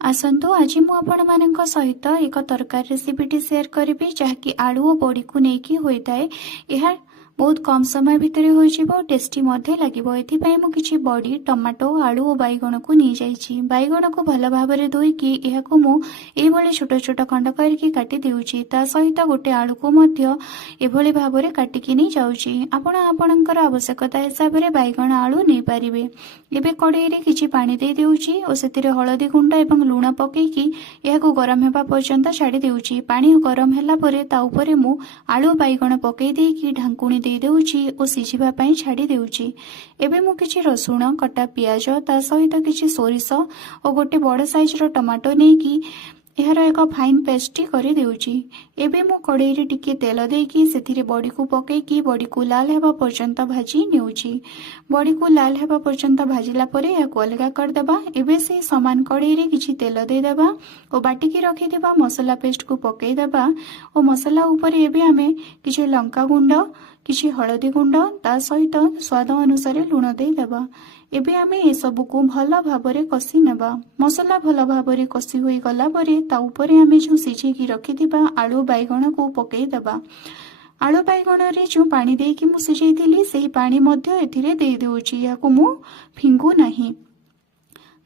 आसंतु आज मु आपण मानक सहित एक तरकारी रेसिपीटी शेयर करी जहाँकि आलू और बड़ी को लेकिन होता है। यह बहुत कम समय भितर हो टेस्टी लगे। एथिपाई मु किछि बड़ी टमाटो आलू और बैगण को नहीं जाइछि। बैगण को भल भाव में धोईकी यहाको मु एभली छोट छोट खंड करके काटी देउछि। ता सहित गोटे आलू को मध्य एभली भाव में काटिकी नहीं जाउछि। आपण आपणकर आवश्यकता हिसाब से बैगण आलू नहीं पारिबे। एबे कड़ाई रे किछि पानी दे देउछि और सेतिरे हळदी गुंड एवं लूण पकेकी यहाको गरम हेबा पर्यंत छाड़ी देउछि। पानी गरम ହେଲା ପରେ ता ऊपर मु आलू बैगण पकई देकी ढांकुणी दे देउछि और सिझिबा पई छाड़ी देउछि। एबे मु किछि रसुण कटा पियाज ता सहित किछि सोरिष और गोटे बड़ साइज रो टमाटो नेकी यार एक फाइन पेस्ट कर देउछि। एबे मु कड़ाई रे टिके तेल देकी सेथिरे बड़ी को पकेकी बड़ी को लाल हेबा पर्यंत भाजी नेउछि। बड़ी को लाल हेबा पर्यंत भाजिला परे याको अलगा कर देबा। एबे से समान कड़ाई रे किछि तेल दे देबा और बाटिकी रखि देबा मसला पेस्ट को पकई देबा और मसला ऊपर एबे हमें किछि लंका गुंड किछि हळदी गुंड ता सहित स्वाद अनुसार लूण दे देबा। एबे आमे ए सब को भल भाबरे कसी नेबा। मसला भल भाबरे कसी होई गला परे ता ऊपर आमे जो सिझे की रखि दिबा आलू बैगण को पकई देबा। आलू बैगण रे जो पानी दे कि मु सिझेइथिली सेही पानी मध्य एथिरे दे देउछि। याको मु फिंगु नाही।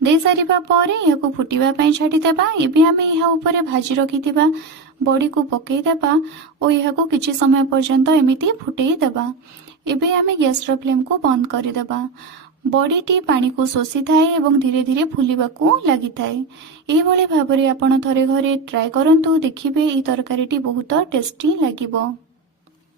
दे सारिबा परे याको फुटिबा पई छाडी देबा। एबे आमे यहा ऊपर भाजी रखि दिबा बड़ी को पकई देबा और याको किछि समय पर्यंत एमिति फुटेई देबा। एबे आमे गैस रो फ्लेम को बंद करि देबा। बड़ीटी पानी को शोषी थाए एवं धीरे धीरे फुलिबाकू लगी थाए। एभली भाबरे आपण थरे घरे ट्राई करंतु देखिबे ई तरकारीटी बहुत टेस्टी लागिबो।